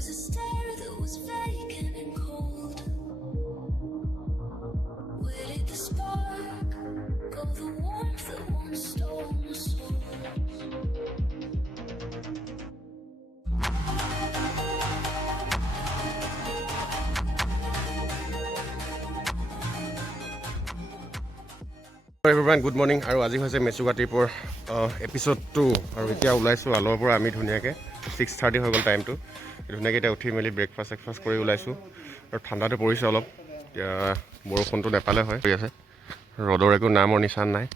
a stare that was vacant and cold. Where did the spark go? The warmth that once stole my soul. Everyone, good morning. আৰু আজি হৈছে Mechuka ট্ৰিপৰ episode 2 আৰু এতিয়া ওলাইছো আলৰ পৰা আমি ধুনীয়াকৈ 6:30 হৈ গ'ল টাইমটো ধুনীয়াকৈ এতিয়া উঠি মেলি ব্ৰেকফাষ্ট কৰি ওলাইছো আৰু ঠাণ্ডাটো পৰিছে অলপ এতিয়া বৰষুণটো নেপালে হয় আছে ৰ'দৰ একো নামৰ নিচান নাই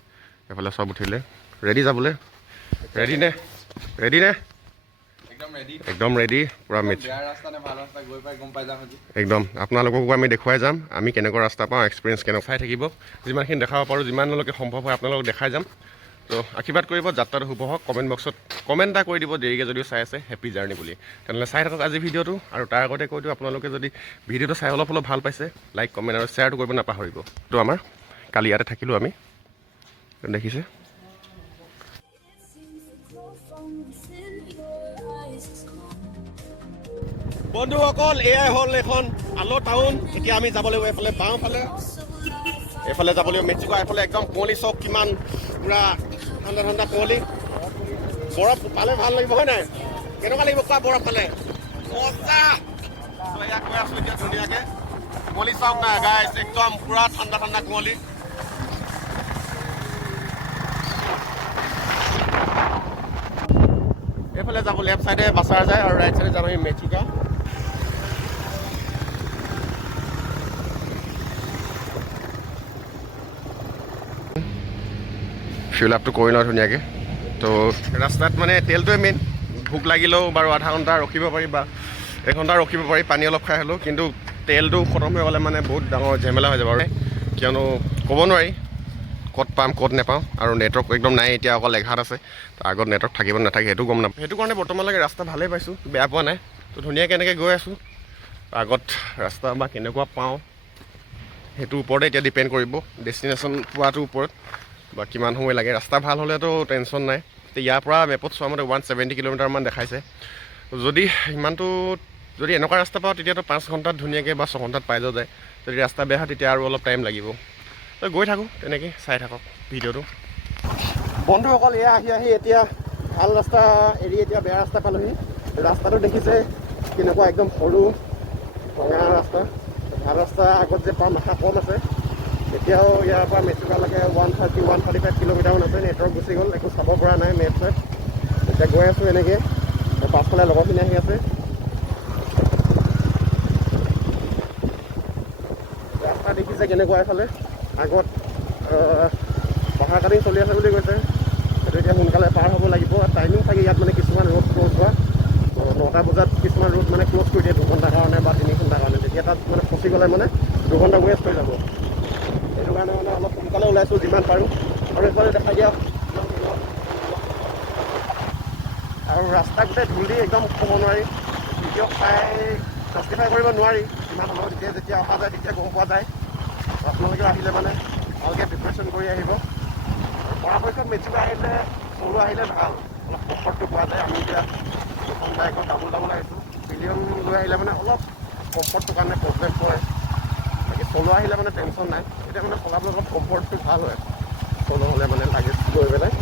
এফালে সব উঠিলে ৰেডি যাবলৈ ৰেডি নে একদম ৰেডি পুৰা মেচ একদম আপোনালোককো আমি দেখুৱাই যাম আমি কেনেকুৱা ৰাস্তা পাওঁ এক্সপিৰিয়েঞ্চ কেনেকুৱা চাই থাকিব যিমানখিনি দেখাব পাৰোঁ যিমানলৈকে সম্ভৱ হয় আপোনালোকক দেখাই যাম তো আশীৰ্বাদ কৰিব যাত্ৰাটো শুভ হওক কমেণ্ট বক্সত কমেণ্ট এটা কৰি দিব দেৰিকৈ যদিও চাই আছে হেপী জাৰ্ণি বুলি তেনেহ'লে চাই থাকক আজি ভিডিঅ'টো আৰু তাৰ আগতে কৈ দিওঁ আপোনালোকে যদি ভিডিঅ'টো চাই অলপ ভাল পাইছে লাইক কমেণ্ট আৰু শ্বেয়াৰটো কৰিব নাপাহৰিব তো আমাৰ কালি ইয়াতে থাকিলোঁ আমি দেখিছে বন্ধুসকল এয়াই হ'ল এখন আলো টাউন এতিয়া আমি যাব লাগিব এইফালে বাওঁফালে এইফালে যাব লাগিব মেক্সিকো এইফালে একদম কুঁৱলী চক কিমান পুৰা ঠাণ্ডা ঠাণ্ডা কুঁৱলী বৰফ পালে ভাল লাগিব হয় নাই কেনেকুৱা লাগিব কোৱা বৰফ পালে মজা ইয়াক কৈ আছোঁ এতিয়া ধুনীয়াকৈ কুঁৱলী চাওক না গাইছ একদম পুৰা ঠাণ্ডা ঠাণ্ডা কুঁৱলী এইফালে যাব লেফ্ট চাইডে বাছাৰ যায় আৰু ৰাইট চাইডে যাম আমি মেক্সিকো ফিল আপটো কৰি লওঁ ধুনীয়াকৈ তো ৰাস্তাত মানে তেলটোৱে মেইন ভোক লাগিলেও বাৰু আধা ঘণ্টা ৰখিব পাৰি বা এঘণ্টা ৰখিব পাৰি পানী অলপ খাই হ'লেও কিন্তু তেলটো খতম হৈ গ'লে মানে বহুত ডাঙৰ ঝেমেলা হৈ যাব আৰু কিয়নো ক'ব নোৱাৰি ক'ত পাম ক'ত নাপাওঁ আৰু নেটৱৰ্ক একদম নাই এতিয়া অকল এঘাট আছে আগত নেটৱৰ্ক থাকিব নাথাকে সেইটো গম নাপাওঁ সেইটো কাৰণে বৰ্তমানলৈকে ৰাস্তা ভালেই পাইছোঁ বেয়া পোৱা নাই তো ধুনীয়াকৈ এনেকৈ গৈ আছোঁ আগত ৰাস্তা বা কেনেকুৱা পাওঁ সেইটোৰ ওপৰতে এতিয়া ডিপেণ্ড কৰিব ডেষ্টিনেশ্যন পোৱাটোৰ ওপৰত বা কিমান সময় লাগে ৰাস্তা ভাল হ'লেতো টেনশ্যন নাই ইয়াৰ পৰা মেপত চোৱা মতে 170 কিলোমিটাৰমান দেখাইছে যদি সিমানটো যদি এনেকুৱা ৰাস্তা পাওঁ তেতিয়াতো 5 ঘণ্টাত ধুনীয়াকৈ বা 6 ঘণ্টাত পাই যোৱা যায় যদি ৰাস্তা বেয়া হয় তেতিয়া আৰু অলপ টাইম লাগিব তো গৈ থাকোঁ তেনেকৈ চাই থাকক ভিডিঅ'টো বন্ধুসকল এয়া আহি এতিয়া ভাল ৰাস্তা এৰি এতিয়া বেয়া ৰাস্তা পালোহি ৰাস্তাটো দেখিছে কেনেকুৱা একদম সৰু ভঙা ৰাস্তা ভাল ৰাস্তা আগত যে পাম আশা কম আছে এতিয়াও ইয়াৰ পৰা মেক্সিকোলৈকে 135 কিলোমিটাৰমান আছে নেটৱৰ্ক গুচি গ'ল একো চাব পৰা নাই মেপ চেপ এতিয়া গৈ আছোঁ এনেকৈ পাছফালে লগৰখিনি আহি আছে ৰাস্তা দেখিছে কেনেকুৱা এফালে আগত পাহাৰ কাটি চলি আছে বুলি কৈছে সেইটো এতিয়া সোনকালে পাৰ হ'ব লাগিব টাইমিং থাকে ইয়াত মানে কিছুমান ৰোড ক্ল'জ হোৱা 9টা বজাত কিছুমান ৰোড মানে ক্ল'জ কৰি দিয়ে 2 ঘণ্টাৰ কাৰণে বা 3 ঘণ্টাৰ কাৰণে তেতিয়া তাত মানে ফচি গ'লে মানে 2 ঘণ্টা ৱেষ্ট হৈ যাব সেইটো কাৰণে মানে অলপ সোনকালে ওলাইছোঁ যিমান পাৰোঁ আৰু এইফালে দেখাই দিয়া আৰু ৰাস্তা গোটেই ধূলি একদম ক'ব নোৱাৰি ভিডিঅ' চাই জাষ্টিফাই কৰিব নোৱাৰি কিমান সময় যেতিয়া অহা যায় তেতিয়া গম পোৱা যায় আপোনালোকে আহিলে মানে ভালকৈ প্ৰিপাৰেশ্যন কৰি আহিব আৰু পৰাপক্ষত মেক্সিকো আহিলে সৰু আহিলে ভাল অলপ কমফৰ্টটো পোৱা যায় আমি এতিয়া দুখন বাইকত ডাবুল আহিছোঁ মিডিয়াম লৈ আহিলে মানে অলপ কমফৰ্টটোৰ কাৰণে প্ৰব্লেম পৰে বাকী চলো আহিলে মানে টেনশ্যন নাই এতিয়া মানে চলাবলৈ অলপ কমফৰ্টটো ভাল হয় চলো হ'লে মানে লাগেজ গৈ পেলাই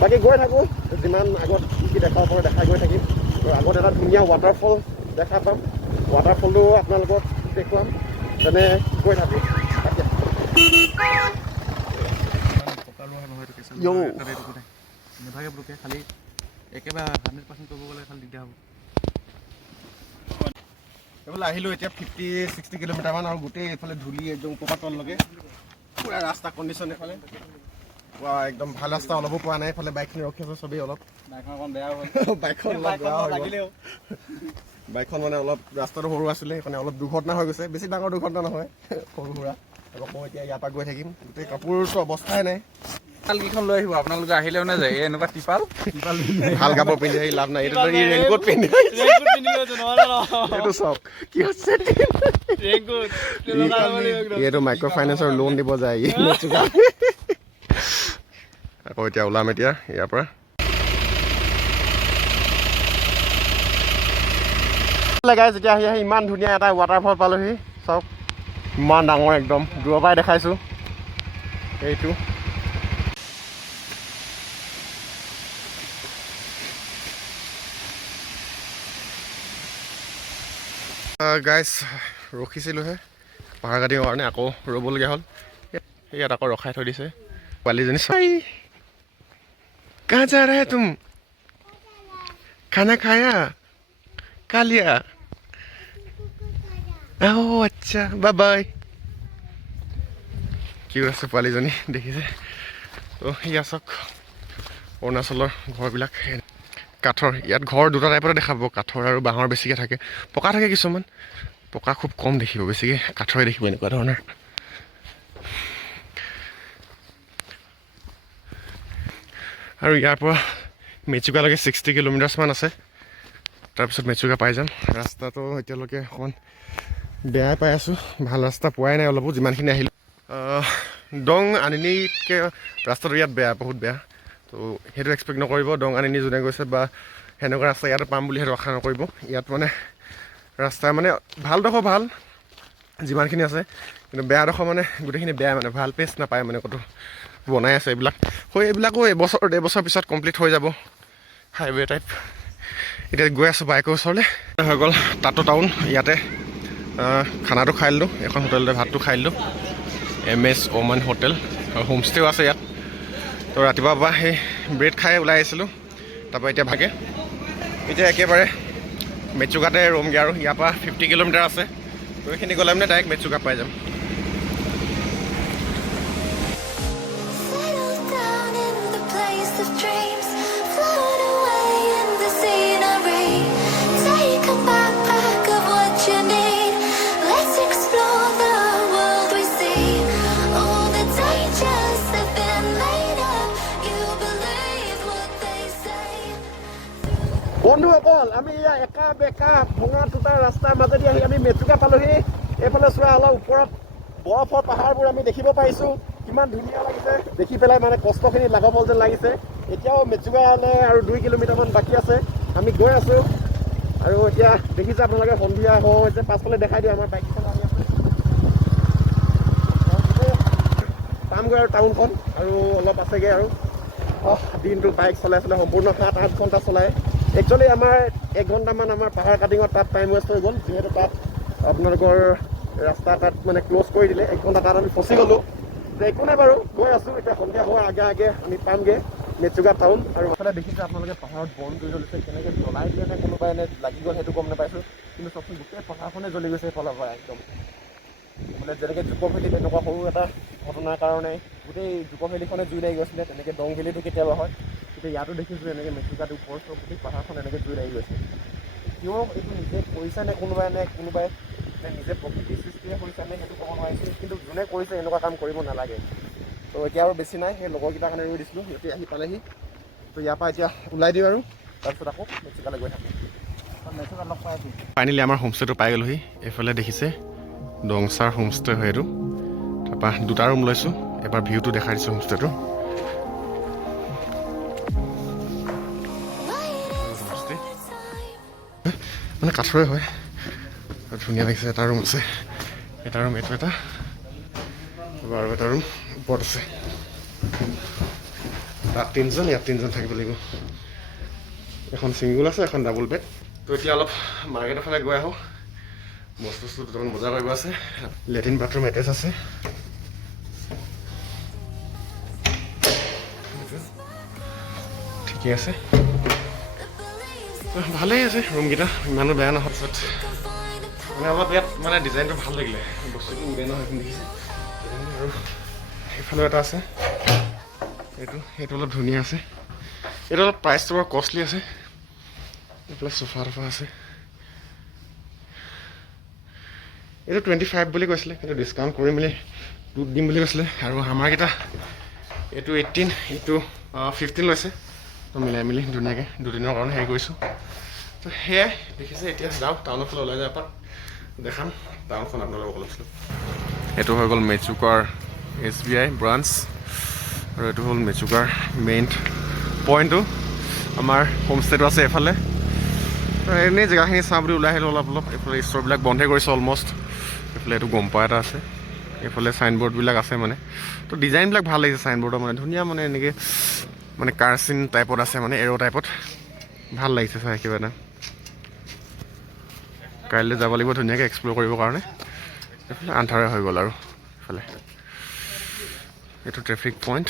বাকী গৈ থাকোঁ যিমান আগত কি দেখাব পাৰোঁ দেখাই গৈ থাকিম আৰু আগত এটা ধুনীয়া ৱাটাৰফল দেখা পাম ৱাটাৰফলটো আপোনালোকক দেখুৱাম তেনে গৈ থাকোঁ খালি একেবাৰে 100% কৰিব গ'লে খালি দিগদাৰ হ'ব এইফালে আহিলোঁ এতিয়া 50-60 কিলোমিটাৰমান আৰু গোটেই এইফালে ধূলি একদম ওপৰৰ তললৈকে পুৰা ৰাস্তা কণ্ডিশ্যন এইফালে পুৰা একদম ভাল ৰাস্তা অলপো পোৱা নাই এইফালে বাইকখিনি ৰখি আছে চবেই অলপ বাইকখন মানে অলপ ৰাস্তাটো সৰু আছিলে সেইকাৰণে অলপ দুৰ্ঘটনা হৈ গৈছে বেছি ডাঙৰ দুৰ্ঘটনা নহয় সৰু সুৰা আকৌ এতিয়া ইয়াৰ পৰা গৈ থাকিম গোটেই কাপোৰটো অৱস্থাই নাই কেইখন লৈ আহিব আপোনালোকে আহিলে মানে যায় এনেকুৱা টিপাল ভাল কাপোৰ পিন্ধি আহি লাভ নাই এইটো ৰেইনকোট পিন্ধি এইটো চাওক কি হৈছে এইটো মাইক্ৰ' ফাইনেন্সৰ লোন দিব যায় আকৌ এতিয়া ওলাম এতিয়া ইয়াৰ পৰা গাইজ যেতিয়া আহি আহি ইমান ধুনীয়া এটা ৱাটাৰফল পালোহি চাওক ইমান ডাঙৰ একদম দূৰৰ পৰাই দেখাইছোঁ এইটো গাইজ ৰখিছিলোঁহে পাহাৰ কাটিবৰ কাৰণে আকৌ ৰ'বলগীয়া হ'ল ইয়াত আকৌ ৰখাই থৈ দিছে পোৱালীজনী চাই কাহ যা ৰहा है तुम खाना खाया खा लिया ओह अच्छा बाय बाय কি আছে পোৱালীজনী দেখিছে তো ইয়া চাওক অৰুণাচলৰ ঘৰবিলাক কাঠৰ ইয়াত ঘৰ দুটা টাইপতে দেখাব কাঠৰ আৰু বাঁহৰ বেছিকৈ থাকে পকা থাকে কিছুমান পকা খুব কম দেখিব বেছিকৈ কাঠৰে দেখিব এনেকুৱা ধৰণৰ আৰু ইয়াৰ পৰা মেচুকালৈকে 60 কিলোমিটাৰছমান আছে তাৰপিছত মেচুকা পাই যাম ৰাস্তাটো এতিয়ালৈকে অকণমান বেয়াই পাই আছোঁ ভাল ৰাস্তা পোৱাই নাই অলপো যিমানখিনি আহিলোঁ দং আনিনীতকৈ ৰাস্তাটো ইয়াত বেয়া বহুত বেয়া তো সেইটো এক্সপেক্ট নকৰিব দং আনিনী যোনে গৈছে বা সেনেকুৱা ৰাস্তা ইয়াতে পাম বুলি সেইটো আশা নকৰিব ইয়াত মানে ৰাস্তা মানে ভালডোখৰ ভাল যিমানখিনি আছে কিন্তু বেয়াডোখৰ মানে গোটেইখিনি বেয়া মানে ভাল পেচ নাপায় মানে ক'তো বনাই আছে এইবিলাকো এবছৰ 1.5 বছৰ পিছত কমপ্লিট হৈ যাব হাইৱে টাইপ এতিয়া গৈ আছোঁ বাইকৰ ওচৰলৈ হৈ গ'ল তাতো টাউন ইয়াতে খানাটো খাই দিলোঁ এখন হোটেলতে ভাতটো খাই দিলোঁ MS ওমান হোটেল আৰু হোমষ্টেও আছে ইয়াত তো ৰাতিপুৱাৰ পৰা সেই ব্ৰেড খাই ওলাই আহিছিলোঁ তাৰপৰা এতিয়া ভাগে এতিয়া একেবাৰে মেচুকাতে ৰ'মগৈ আৰু ইয়াৰ পৰা 50 কিলোমিটাৰ আছে তো এইখিনি গ'লে মানে ডাইৰেক্ট মেচুকা পাই যাম বন্ধুসকল আমি একা বেকা ভঙা টুটা ৰাস্তাৰ মাজেদি আহি আমি মেচুকা পালোহি এইফালে চোৱা অলপ ওপৰত বৰফৰ পাহাৰবোৰ আমি দেখিব পাৰিছোঁ কিমান ধুনীয়া লাগিছে দেখি পেলাই মানে কষ্টখিনি লাঘৱ হ'ল যেন লাগিছে এতিয়াও মেচুকালৈ আৰু 2 কিলোমিটাৰমান বাকী আছে আমি গৈ আছোঁ আৰু এতিয়া দেখিছে আপোনালোকে সন্ধিয়া হৈছে পাছফালে দেখাই দিওঁ আমাৰ বাইকখন আহি আছে পামগৈ আৰু টাউনখন আৰু অলপ আছেগৈ আৰু দিনটো বাইক চলাই সম্পূৰ্ণ 7-8 ঘণ্টা চলাই একচুৱেলি আমাৰ 1 ঘণ্টামান আমাৰ পাহাৰ কাটিঙত তাত টাইম ৱেষ্ট হৈ গ'ল যিহেতু তাত আপোনালোকৰ ৰাস্তা তাত মানে ক্ল'জ কৰি দিলে 1 ঘণ্টা তাত আমি ফচি গ'লোঁ যে একো নাই বাৰু গৈ আছোঁ এতিয়া সন্ধিয়া হোৱাৰ আগে আমি পামগৈ মেচুকা টাউন আৰু এইফালে দেখিছে আপোনালোকে পাহাৰত বন জুই জ্বলিছে কেনেকৈ জ্বলাই দিয়ে নে কোনোবাই এনে লাগি গ'ল সেইটো গম নাপাইছোঁ কিন্তু চবচোন গোটেই পাহাৰখনে জ্বলি গৈছে এইফালৰ পৰা একদম মানে যেনেকৈ জুকৰ ভেলী তেনেকুৱা সৰু এটা ঘটনাৰ কাৰণে গোটেই জুকৰ ভেলীখনে জুই লাগি গৈছিলে তেনেকৈ দং ভেলীটো কেতিয়াবা হয় এতিয়া ইয়াতো দেখিছোঁ এনেকৈ মেচুকাটো ওপৰ গোটেই পাহাৰখন এনেকৈ জুই লাগি গৈছে কিয় এইটো নিজে কৰিছে নে কোনোবাই নিজে প্ৰকৃতিৰ সৃষ্টিৰে কৰিছে নে সেইটো ক'ব নোৱাৰিছোঁ কিন্তু যোনে কৰিছে এনেকুৱা কাম কৰিব নালাগে তো এতিয়া আৰু বেছি নাই সেই লগৰকেইটাৰ কাৰণে ৰৈ দিছিলোঁ সিহঁতে আহি পালেহি তো ইয়াৰ পৰা এতিয়া ওলাই দিওঁ আৰু তাৰপিছত আকৌ মেচুকালৈ গৈ থাকোঁ মেচুকা লগ পাই আছোঁ ফাইনেলি আমাৰ হোমষ্টেটো পাই গ'লোহি এইফালে দেখিছে ডংচাৰ হোমষ্টে হয় এইটো তাৰপৰা 2টা ৰুম লৈছোঁ এবাৰ ভিউটো দেখাই দিছোঁ হোমষ্টেটো মানে কাঠৰে হয় ধুনীয়া লাগিছে এটা ৰুম আছে এটা ৰুম এইটো এটা আৰু এটা ৰুম ওপৰত আছে তাত 3জন ইয়াত 3জন থাকিব লাগিব এখন ছিংগুল আছে এখন ডাবল বেড তো এতিয়া অলপ মাৰ্কেটৰ ফালে গৈ আহোঁ বস্তু দুটামান বজাৰ কৰিব আছে লেট্ৰিন বাথৰুম এটেচ আছে ঠিকে আছে ভালেই আছে ৰুমকেইটা ইমানো বেয়া নহয় পিছত মানে অলপ ইয়াত মানে ডিজাইনটো ভাল লাগিলে বস্তুটো বেয়া নহয় সেইখিনি দেখিছে আৰু সেইফালেও এটা আছে সেইটো অলপ ধুনীয়া আছে এইটো অলপ প্ৰাইচটো বৰ কষ্টলি আছে এইফালে চোফা টফা আছে এইটো 25 বুলি কৈছিলে কিন্তু ডিছকাউণ্ট কৰি মেলি 2 দিম বুলি কৈছিলে আৰু আমাৰকেইটা এইটো 18 এইটো 15 লৈছে তো মিলাই মিলি ধুনীয়াকৈ 2 দিনৰ কাৰণে হেৰি কৰিছোঁ তো সেয়াই দেখিছে এতিয়া যাওঁ টাউনৰ ফালে ওলাই যাওঁ এপাক দেখাম টাউনখন আপোনালোকক অলপ এইটো হৈ গ'ল মেচুকাৰ SBI ব্ৰাঞ্চ আৰু এইটো হ'ল মেচুকাৰ মেইন পইণ্টটো আমাৰ হোমষ্টেটো আছে এইফালে এনেই জেগাখিনি চাওঁ বুলি ওলাই আহিলোঁ অলপ এইফালে ষ্ট'ৰবিলাক বন্ধই কৰিছে অলমষ্ট এইফালে এইটো গম পোৱা এটা আছে এইফালে চাইনবৰ্ডবিলাক আছে মানে তো ডিজাইনবিলাক ভাল লাগিছে চাইনবৰ্ডৰ মানে ধুনীয়া মানে এনেকৈ মানে কাৰ্চিন টাইপত আছে মানে এৰ' টাইপত ভাল লাগিছে চাই কিবা এটা কাইলৈ যাব লাগিব ধুনীয়াকৈ এক্সপ্ল'ৰ কৰিবৰ কাৰণে এইফালে আন্ধাৰে হৈ গ'ল আৰু এইফালে এইটো ট্ৰেফিক পইণ্ট